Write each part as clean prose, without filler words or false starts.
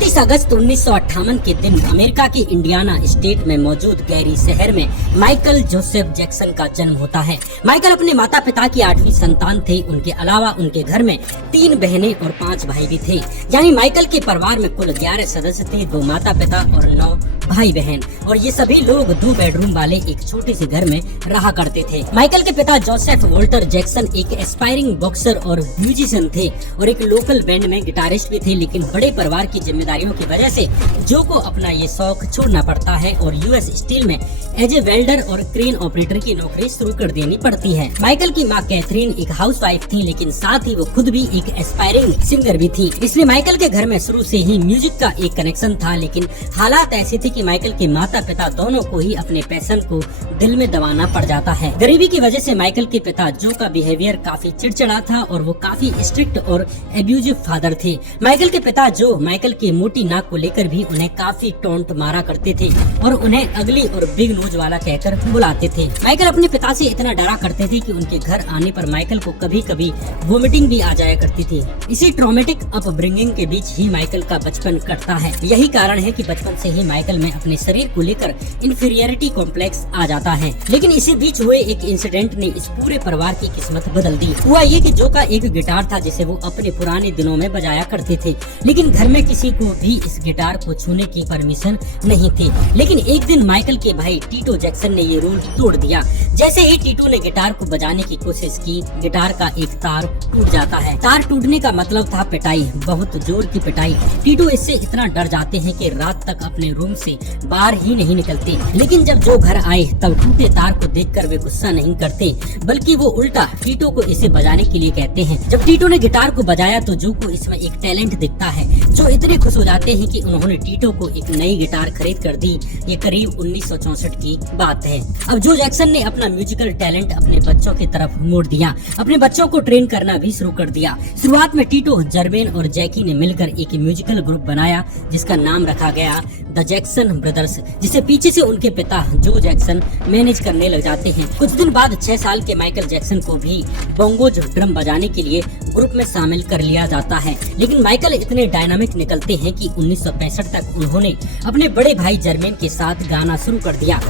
29 अगस्त 1958 के दिन अमेरिका के इंडियाना स्टेट में मौजूद गैरी शहर में माइकल जोसेफ जैक्सन का जन्म होता है। माइकल अपने माता पिता की 8वीं संतान थे। उनके अलावा उनके घर में 3 बहनें और 5 भाई भी थे। यानी माइकल के परिवार में कुल 11 सदस्य थे, 2 माता पिता और 9 भाई बहन, और ये सभी लोग 2 बेडरूम वाले एक छोटे से घर में रहा करते थे। माइकल के पिता जोसेफ वॉल्टर जैक्सन एक एस्पायरिंग बॉक्सर और म्यूजिशियन थे और एक लोकल बैंड में गिटारिस्ट भी थे, लेकिन बड़े परिवार की जिम्मेदारियों की वजह से जो को अपना ये शौक छोड़ना पड़ता है और यूएस स्टील में एज ए वेल्डर और क्रेन ऑपरेटर की नौकरी शुरू कर देनी पड़ती है। माइकल की माँ कैथरीन एक हाउसवाइफ थी, लेकिन साथ ही वो खुद भी एक एस्पायरिंग सिंगर भी थी, इसलिए माइकल के घर में शुरू से ही म्यूजिक का एक कनेक्शन था। लेकिन हालात ऐसे थे कि माइकल के माता पिता दोनों को ही अपने पैशन को दिल में दबाना पड़ जाता है। गरीबी की वजह से माइकल के पिता जो का बिहेवियर काफी चिड़चिड़ा था और वो काफी स्ट्रिक्ट और एब्यूजिव फादर थे। माइकल के पिता जो माइकल की मोटी नाक को लेकर भी उन्हें काफी टोंट मारा करते थे और उन्हें अगली और बिग नोज वाला कहकर बुलाते थे। माइकल अपने पिता से इतना डरा करते थे कि उनके घर आने पर माइकल को कभी कभी वोमिटिंग भी आ जाया करती थी। इसी ट्रॉमेटिक अपब्रिंगिंग के बीच ही माइकल का बचपन कटता है। यही कारण है कि बचपन से ही माइकल में अपने शरीर को लेकर इंफीरियरिटी कॉम्प्लेक्स आ जाता है। लेकिन इसी बीच हुए एक इंसिडेंट ने इस पूरे परिवार की किस्मत बदल दी। हुआ ये कि जो का एक गिटार था जिसे वो अपने पुराने दिनों में बजाया करते थे, लेकिन घर में किसी को भी इस गिटार को छूने की परमिशन नहीं थी। लेकिन एक दिन माइकल के भाई टीटो जैक्सन ने ये रूल तोड़ दिया। जैसे ही टीटो ने गिटार को बजाने की कोशिश की, गिटार का एक तार टूट जाता है। तार टूटने का मतलब था पिटाई, बहुत जोर की पिटाई। टीटो इससे इतना डर जाते हैं कि रात तक अपने रूम से बाहर ही नहीं निकलते। लेकिन जब जो घर आए तब टूटे तार को देखकर वे गुस्सा नहीं करते, बल्कि वो उल्टा टीटो को इसे बजाने के लिए कहते हैं। जब टीटो ने गिटार को बजाया तो जो को इसमें एक टैलेंट दिखता है। जो इतने खुश हो जाते हैं कि उन्होंने टीटो को एक नई गिटार खरीद कर दी। ये करीब 1964 की बात है। अब जो जैक्सन ने अपना म्यूजिकल टैलेंट अपने बच्चों की तरफ मोड़ दिया, अपने बच्चों को ट्रेन करना भी शुरू कर दिया। शुरुआत में टीटो, जर्मेन और जैकी ने मिलकर एक म्यूजिकल ग्रुप बनाया जिसका नाम रखा गया द जैक्सन ब्रदर्स, जिसे पीछे से उनके पिता जो जैक्सन मैनेज करने लग जाते हैं। कुछ दिन बाद 6 साल के माइकल जैक्सन को भी बोंगोज ड्रम बजाने के लिए ग्रुप में शामिल कर लिया जाता है। लेकिन माइकल इतने डायनामिक निकलते हैं कि 1965 तक उन्होंने अपने बड़े भाई जर्मेन के साथ गाना शुरू कर दिया।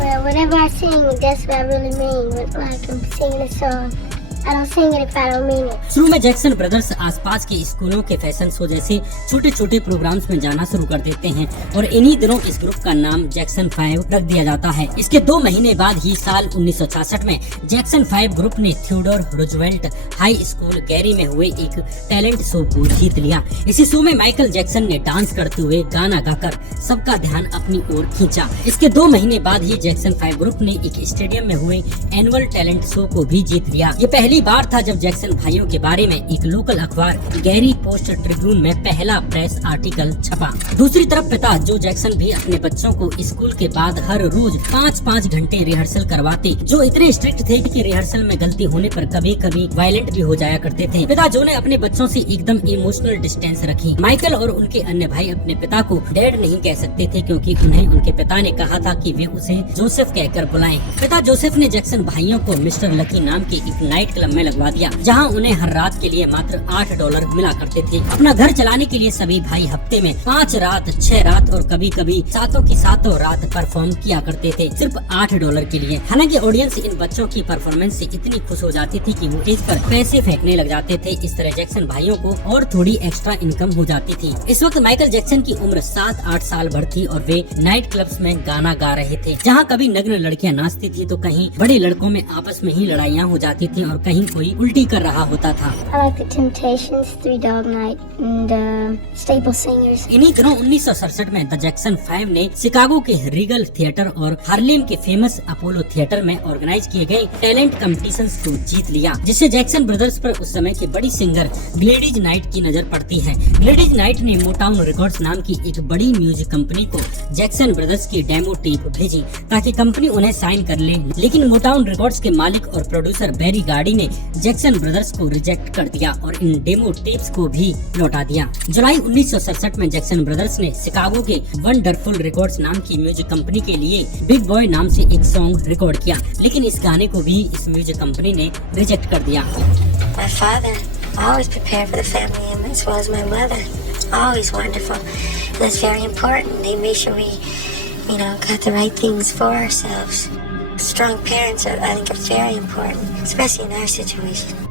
शुरू में जैक्सन ब्रदर्स आसपास के स्कूलों के फैशन शो जैसे छोटे छोटे प्रोग्राम्स में जाना शुरू कर देते हैं और इन्हीं दिनों इस ग्रुप का नाम जैक्सन 5 रख दिया जाता है। इसके 2 महीने बाद ही साल 1966 में जैक्सन 5 ग्रुप ने Theodore Roosevelt high school Gary में हुए एक टैलेंट शो को जीत लिया। इसी शो में माइकल जैक्सन ने डांस करते हुए गाना गाकर सबका ध्यान अपनी ओर खींचा। इसके 2 महीने बाद ही जैक्सन 5 ग्रुप ने एक स्टेडियम में हुए एनुअल टैलेंट शो को भी जीत लिया। ये पहली बार था जब जैक्सन भाइयों के बारे में एक लोकल अखबार गैरी पोस्ट ट्रिब्यून में पहला प्रेस आर्टिकल छपा। दूसरी तरफ पिता जो जैक्सन भी अपने बच्चों को स्कूल के बाद हर रोज 5-5 घंटे रिहर्सल करवाते, जो इतने स्ट्रिक्ट थे कि रिहर्सल में गलती होने पर कभी कभी वायलेंट भी हो जाया करते थे। पिता जो ने अपने बच्चों से एकदम इमोशनल डिस्टेंस रखी। माइकल और उनके अन्य भाई अपने पिता को डैड नहीं कह सकते थे क्योंकि उन्हें उनके पिता ने कहा था कि वे उसे जोसेफ कहकर बुलाएं। पिता जोसेफ ने जैक्सन भाइयों को मिस्टर लकी नाम के एक नाइट क्लब में लगवा दिया, जहां उन्हें हर रात के लिए मात्र $8 मिला करते थे। अपना घर चलाने के लिए सभी भाई हफ्ते में 5 रात, 6 रात और कभी कभी 7 की 7 रात परफॉर्म किया करते थे, सिर्फ $8 के लिए। हालांकि ऑडियंस इन बच्चों की परफॉर्मेंस से इतनी खुश हो जाती थी कि वो इस पर पैसे फेंकने लग जाते थे। इस तरह जैक्सन भाइयों को और थोड़ी एक्स्ट्रा इनकम हो जाती थी। इस वक्त माइकल जैक्सन की उम्र 7-8 साल भर थी और वे नाइट क्लब्स में गाना गा रहे थे, जहाँ कभी नग्न लड़कियाँ नाचती थी तो कहीं बड़े लड़कों में आपस में ही लड़ाइयाँ हो जाती थी और कहीं कोई उल्टी कर रहा होता था। इन्हीं दिनों 1967 में द जैक्सन 5 ने शिकागो के रीगल थिएटर और हार्लेम के फेमस अपोलो थिएटर में ऑर्गेनाइज किए गए टैलेंट कॉम्पिटिशंस को जीत लिया, जिससे जैक्सन ब्रदर्स पर उस समय की बड़ी सिंगर ग्लेडीज नाइट की नजर पड़ती है। ग्लेडीज नाइट ने मोटाउन रिकॉर्ड्स नाम की एक बड़ी म्यूजिक कंपनी को जैक्सन ब्रदर्स की डेमो टेप भेजी ताकि कंपनी उन्हें साइन कर ले, लेकिन मोटाउन रिकॉर्ड्स के मालिक और प्रोड्यूसर बैरी गार्डी ने जैक्सन ब्रदर्स को रिजेक्ट कर दिया और इन डेमो टेप्स को भी लौटा दिया। जुलाई 1967 में जैक्सन ब्रदर्स ने शिकागो के वंडरफुल रिकॉर्ड्स नाम की म्यूजिक कंपनी के लिए बिग बॉय नाम से एक सॉन्ग रिकॉर्ड किया, लेकिन इस गाने को भी इस म्यूजिक कंपनी ने रिजेक्ट कर दिया। My father always prepared for the family as well as my mother. Always wonderful. That's very important. They make sure we, got the right things for ourselves. Strong parents, I think, are very important, especially in our situation.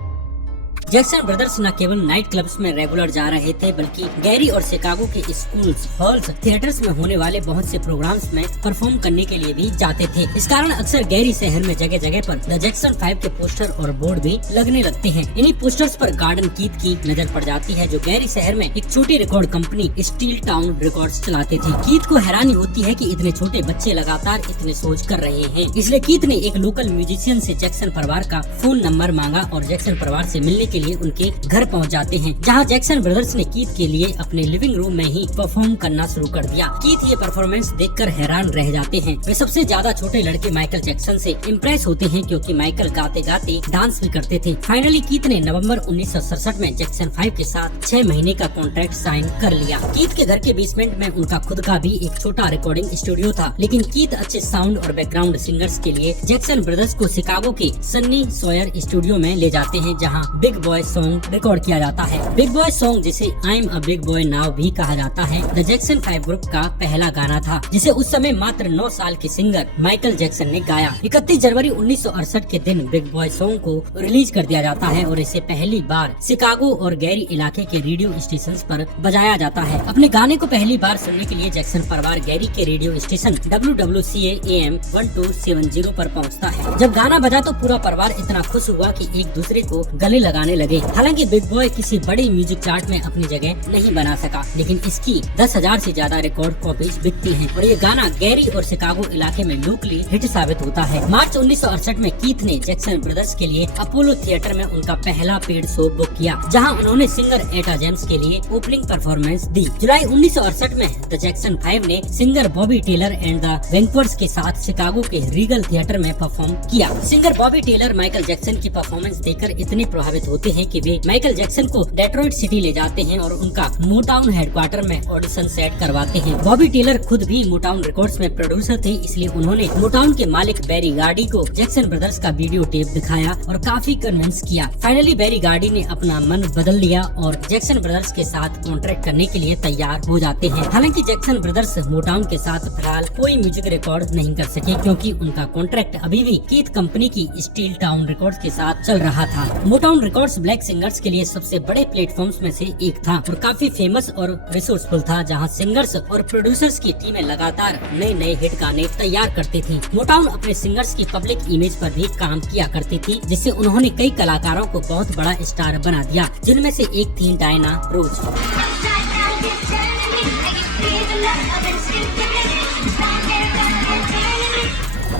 Jackson brothers न केवल night clubs में regular जा रहे थे, बल्कि Gary और Chicago के schools, halls, theatres में होने वाले बहुत से प्रोग्राम्स में परफॉर्म करने के लिए भी जाते थे। इस कारण अक्सर गैरी शहर में जगह जगह पर द जैक्सन 5 के पोस्टर और बोर्ड भी लगने लगते हैं। इन्हीं पोस्टर्स पर गार्डन कीथ की नजर पड़ जाती है, जो गैरी शहर में एक छोटी record company steel town records चलाते थे। कीथ को हैरानी होती है कि इतने छोटे बच्चे लगातार इतने सोच कर रहे हैं, इसलिए कीथ ने एक लोकल म्यूजिशियन से जैक्सन परिवार का फोन नंबर मांगा और जैक्सन परिवार से मिलने के लिए उनके घर पहुंच जाते हैं, जहां जैक्सन ब्रदर्स ने कीथ के लिए अपने लिविंग रूम में ही परफॉर्म करना शुरू कर दिया। कीथ ये परफॉर्मेंस देखकर हैरान रह जाते हैं। वे सबसे ज्यादा छोटे लड़के माइकल जैक्सन से इम्प्रेस होते हैं, क्योंकि माइकल गाते गाते डांस भी करते थे। फाइनली कीथ ने नवंबर 1967 में जैक्सन 5 के साथ 6 महीने का कॉन्ट्रैक्ट साइन कर लिया। कीथ के घर के बेसमेंट में उनका खुद का भी एक छोटा रिकॉर्डिंग स्टूडियो था, लेकिन कीथ अच्छे साउंड और बैकग्राउंड सिंगर्स के लिए जैक्सन ब्रदर्स को शिकागो के सन्नी सॉयर स्टूडियो में ले जाते हैं, जहां बिग बॉय सॉन्ग रिकॉर्ड किया जाता है। बिग बॉय सॉन्ग, जिसे I am a big boy now भी कहा जाता है, द जैक्सन 5 ग्रुप का पहला गाना था, जिसे उस समय मात्र 9 साल के सिंगर माइकल जैक्सन ने गाया। 31 जनवरी 1968 के दिन बिग बॉय सॉन्ग को रिलीज कर दिया जाता है और इसे पहली बार शिकागो और गैरी इलाके के रेडियो स्टेशन पर बजाया जाता है। अपने गाने को पहली बार सुनने के लिए जैक्सन परिवार गैरी के रेडियो स्टेशन WWCA AM 1270 पर पहुंचता है। जब गाना बजा तो पूरा परिवार इतना खुश हुआ कि एक दूसरे को गले लगाने लगे। हालांकि बिग बॉय किसी बड़ी म्यूजिक चार्ट में अपनी जगह नहीं बना सका, लेकिन इसकी 10,000 से ज्यादा रिकॉर्ड कॉपीज बिकती हैं और ये गाना गैरी और शिकागो इलाके में लोकली हिट साबित होता है। मार्च 1968 में कीथ ने जैक्सन ब्रदर्स के लिए अपोलो थिएटर में उनका पहला पेड शो बुक किया, जहां उन्होंने सिंगर एटा जेम्स के लिए ओपनिंग परफॉर्मेंस दी। जुलाई 1968 में द जैक्सन 5 ने singer Bobby Taylor and the Vancouvers के साथ शिकागो के रीगल थिएटर में परफॉर्म किया। Singer Bobby Taylor Michael Jackson की परफॉर्मेंस देखकर इतने प्रभावित होते हैं कि वे माइकल जैक्सन को डेट्रॉइट सिटी ले जाते हैं और उनका मोटाउन हेडक्वार्टर में ऑडिशन सेट करवाते हैं। बॉबी टेलर खुद भी मोटाउन रिकॉर्ड्स में प्रोड्यूसर थे, इसलिए उन्होंने मोटाउन के मालिक बैरी गार्डी को जैक्सन ब्रदर्स का वीडियो टेप दिखाया और काफी कन्विंस किया। फाइनली बैरी गार्डी ने अपना मन बदल लिया और जैक्सन ब्रदर्स के साथ कॉन्ट्रैक्ट करने के लिए तैयार हो जाते हैं। हालांकि जैक्सन ब्रदर्स मोटाउन के साथ फिलहाल कोई म्यूजिक रिकॉर्ड नहीं कर सके, क्योंकि उनका कॉन्ट्रैक्ट अभी भी कीथ कंपनी की स्टील टाउन रिकॉर्ड्स के साथ चल रहा था। मोटाउन रिकॉर्ड्स ब्लैक सिंगर्स के लिए सबसे बड़े प्लेटफॉर्म्स में से एक था और काफी फेमस और रिसोर्सफुल था, जहां सिंगर्स और प्रोड्यूसर्स की टीमें लगातार नए नए हिट गाने तैयार करती थी। मोटाउन अपने सिंगर्स की पब्लिक इमेज पर भी काम किया करती थी, जिससे उन्होंने कई कलाकारों को बहुत बड़ा स्टार बना दिया, जिनमें से एक थी डायना रोज।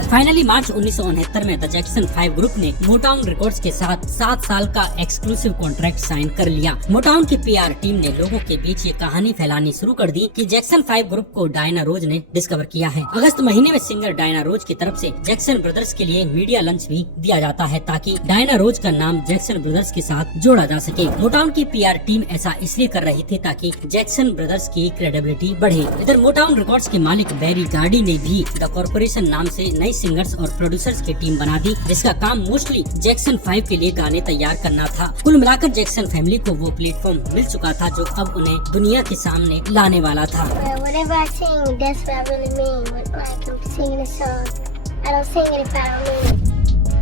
फाइनली मार्च 1969 में द जैक्सन 5 ग्रुप ने मोटाउन रिकॉर्ड्स के साथ 7 साल का एक्सक्लूसिव कॉन्ट्रैक्ट साइन कर लिया। मोटाउन की PR टीम ने लोगों के बीच ये कहानी फैलानी शुरू कर दी कि जैक्सन 5 ग्रुप को डायना रोज ने डिस्कवर किया है। अगस्त महीने में सिंगर डायना रोज की तरफ से जैक्सन ब्रदर्स के लिए मीडिया लंच भी दिया जाता है, ताकि डायना रोज का नाम जैक्सन ब्रदर्स के साथ जोड़ा जा सके। मोटाउन की PR टीम ऐसा इसलिए कर रही थी ताकि जैक्सन ब्रदर्स की क्रेडिबिलिटी बढ़े। इधर मोटाउन रिकॉर्ड्स के मालिक बैरी गार्डी ने भी द कॉर्पोरेशन नाम से नई सिंगर्स और प्रोड्यूसर्स की टीम बना दी, जिसका काम मोस्टली जैक्सन 5 के लिए गाने तैयार करना था। कुल मिलाकर जैक्सन फैमिली को वो प्लेटफॉर्म मिल चुका था जो अब उन्हें दुनिया के सामने लाने वाला था।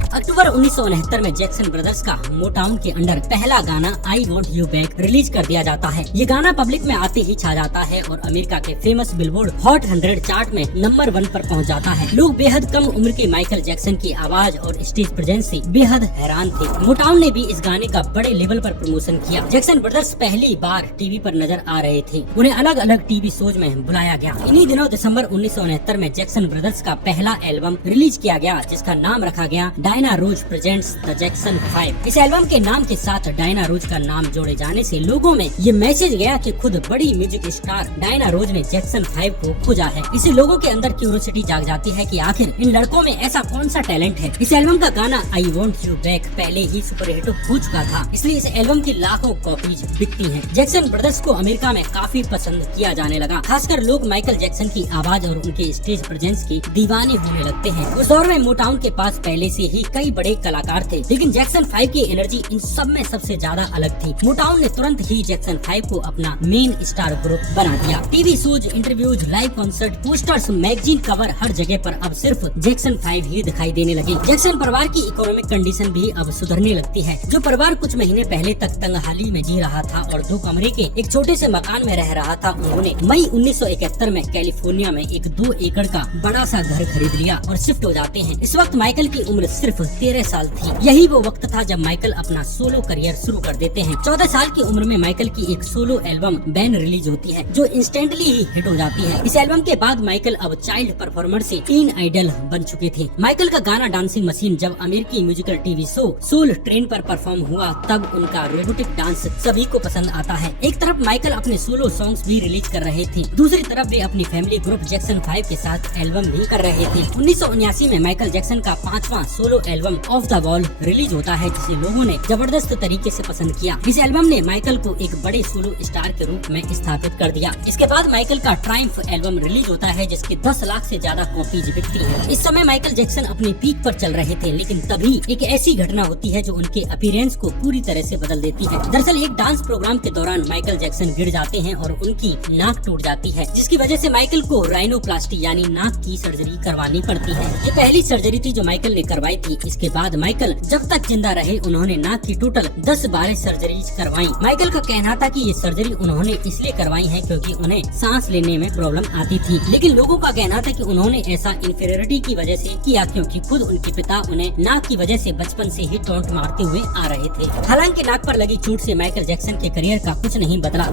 अक्टूबर 1969 में जैक्सन ब्रदर्स का मोटाउन के अंडर पहला गाना I want you back release कर दिया जाता है। ये गाना पब्लिक में आते ही छा जाता है और अमेरिका के फेमस बिलबोर्ड हॉट 100 चार्ट में नंबर 1 पर पहुंच जाता है। लोग बेहद कम उम्र के माइकल जैक्सन की आवाज और स्टेज प्रेजेंस से बेहद हैरान थे। मोटाउन ने भी इस गाने का बड़े लेवल पर प्रमोशन किया। जैक्सन ब्रदर्स पहली बार टीवी पर नजर आ रहे थे, उन्हें अलग अलग टीवी शोज में बुलाया गया। इन्हीं दिनों दिसंबर 1969 में जैक्सन ब्रदर्स का पहला एल्बम रिलीज किया गया, जिसका नाम रखा गया Diana Ross presents the Jackson 5। इस एल्बम के नाम के साथ डायना रोज का नाम जोड़े जाने से लोगों में ये मैसेज गया कि खुद बड़ी म्यूजिक स्टार डायना रोज ने जैक्सन 5 को खोजा है। इससे लोगों के अंदर क्यूरियोसिटी जाग जाती है कि आखिर इन लड़कों में ऐसा कौन सा टैलेंट है। इस एल्बम का गाना आई वॉन्ट यू बैक पहले ही सुपरहिट हो चुका था, इसलिए इस एल्बम की लाखों कॉपीज बिकती हैं। जैक्सन ब्रदर्स को अमेरिका में काफी पसंद किया जाने लगा। खासकर लोग माइकल जैक्सन की आवाज और उनके स्टेज प्रेजेंस की दीवाने होने लगते हैं। उस दौर में मोटाउन के पास पहले से ही कई बड़े कलाकार थे, लेकिन जैक्सन 5 की एनर्जी इन सब में सबसे ज्यादा अलग थी। मोटाउन ने तुरंत ही जैक्सन 5 को अपना मेन स्टार ग्रुप बना दिया। TV shows, interviews, live concert, posters, magazine cover, हर जगह पर अब सिर्फ जैक्सन 5 ही दिखाई देने लगे। जैक्सन परिवार की इकोनॉमिक कंडीशन भी अब सुधरने लगती है। जो परिवार कुछ महीने पहले तक तंगहाली में जी रहा था और 2 कमरे के एक छोटे से मकान में रह रहा था, उन्होंने मई 1971 में कैलिफोर्निया में एक 2 एकड़ का बड़ा सा घर खरीद लिया और शिफ्ट हो जाते हैं। इस वक्त माइकल की उम्र सिर्फ 13 साल थी। यही वो वक्त था जब माइकल अपना सोलो करियर शुरू कर देते हैं। 14 साल की उम्र में माइकल की एक सोलो एल्बम बैन रिलीज होती है, जो इंस्टेंटली ही हिट हो जाती है। इस एल्बम के बाद माइकल अब चाइल्ड परफॉर्मर से टीन आइडल बन चुके थे। माइकल का गाना डांसिंग मशीन जब अमेरिकी musical TV show Soul Train पर परफॉर्म हुआ, तब उनका रोबोटिक डांस सभी को पसंद आता है। एक तरफ माइकल अपने सोलो सॉन्ग्स भी रिलीज कर रहे थे, दूसरी तरफ वे अपनी फैमिली ग्रुप जैक्सन 5 के साथ एल्बम भी कर रहे थे। 1979 में माइकल जैक्सन का 5वां solo album off the wall release होता है, जिसे लोगों ने जबरदस्त तरीके से पसंद किया। इस एल्बम ने माइकल को एक बड़े सोलो स्टार के रूप में स्थापित कर दिया। इसके बाद माइकल का ट्रायम्फ एल्बम रिलीज होता है, जिसके 10 लाख से ज्यादा कॉपीज बिकती है। इस समय माइकल जैक्सन अपने पीक पर चल रहे थे, लेकिन तभी एक ऐसी घटना होती है जो उनके अपीयरेंस को पूरी तरह से बदल देती है। दरअसल एक डांस प्रोग्राम के दौरान माइकल जैक्सन गिर जाते हैं और उनकी नाक टूट जाती है, जिसकी वजह से माइकल को राइनोप्लास्टी यानी नाक की सर्जरी करवानी पड़ती है। ये पहली सर्जरी थी जो माइकल ने करवाई थी। इसके बाद माइकल जब तक जिंदा रहे, उन्होंने नाक की टोटल 10-12 सर्जरीज करवाई। माइकल का कहना था कि ये सर्जरी उन्होंने इसलिए करवाई है क्योंकि उन्हें सांस लेने में प्रॉब्लम आती थी, लेकिन लोगों का कहना था कि उन्होंने ऐसा इंफीरियरिटी की वजह से किया क्योंकि खुद उनके पिता उन्हें नाक की वजह से बचपन से ही टॉन्ट मारते हुए आ रहे थे। हालांकि नाक पर लगी चोट से माइकल जैक्सन के करियर का कुछ नहीं बदला।